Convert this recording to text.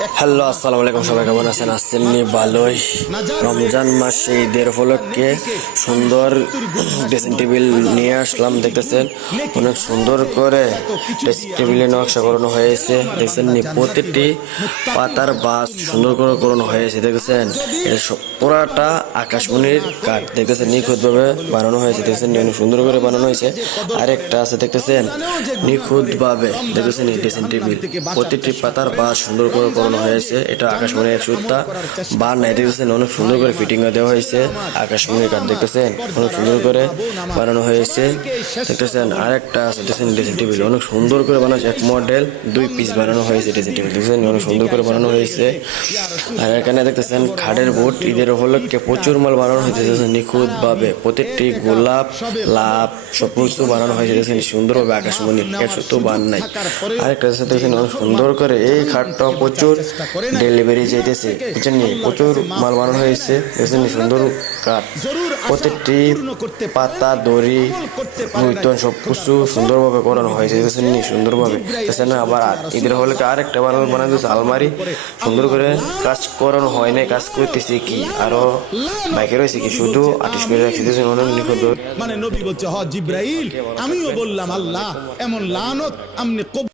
Hello, আসসালামু আলাইকুম। সবাই কেমন আছেন? আসছেন নি ভালোই। রমজান মাসে ঈদের উপলক্ষে সুন্দর ড্রেসিং টেবিল নিয়ে আসলাম। দেখতেছেন অনেক সুন্দর করে ড্রেসিং টেবিলে নকশা করানো হয়েছে। দেখছেন নি প্রতিটি পাতার বাস সুন্দর করে করানো হয়েছে। দেখেছেন এটা পুরাটা আকাশমণির কাঠ। দেখতেছেন নিখুঁতভাবে বানানো হয়েছে। দেখছেন অনেক সুন্দর করে বানানো হয়েছে। আরেকটা আছে দেখতেছেন নিখুঁতভাবে। দেখতেছেন এই ড্রেসিং টেবিল প্রতিটি পাতার বাস সুন্দর করে করানো হয়েছে। এটা আকাশমণি এক সুতা বার নাই। দেখতেছেন অনেক সুন্দর করে ফিটিং দেওয়া হয়েছে। আকাশমণির কাঠ দেখতেছেন অনেক সুন্দর করে বানানো হয়েছে। দেখতেছেন আরেকটা আছে দেখতেছেন ড্রেসিং টেবিল অনেক সুন্দর করে বানানো এক মডেল 2 পিস বানানো হয়েছে। ড্রেসিং টেবিল দেখতেছেন অনেক সুন্দর করে বানানো হয়েছে। আর এখানে দেখতেছেন খাটের বোর্ড ঈদের উপলক্ষে প্রচুর মাল বানানো হয়েছে। নিখুঁত ভাবে প্রতিটি গোলাপ লাভ সব কিছু বানানো হয়েছে। দেখছেন সুন্দরভাবে আকাশমণি এক সুতো বান নাই। আরেকটা দেখছেন অনেক সুন্দর করে এই খাটটা প্রচুর ডেলিভারি যেতেছে। বুঝছেন নি প্রচুর মাল বানানো হয়েছে। দেখছেন সুন্দর কাঠ প্রত্যেকটি পাতা দড়ি নূতন সব কিছু সুন্দরভাবে করানো হয়েছে। দেখছেন নি সুন্দরভাবে। দেখছেন আবার ঈদের হলে আরেকটা বানানো দিয়েছে আলমারি সুন্দর করে কাজ করানো হয় নাই। কাজ করতেছে কি আরো বাইকে রয়েছে কি শুধু আর্টিস্ট করে রাখছে। দেখছেন অনেক নিখুঁত। মানে নবী বলছে হ জিব্রাইল আমিও বললাম আল্লাহ এমন লানত আমনে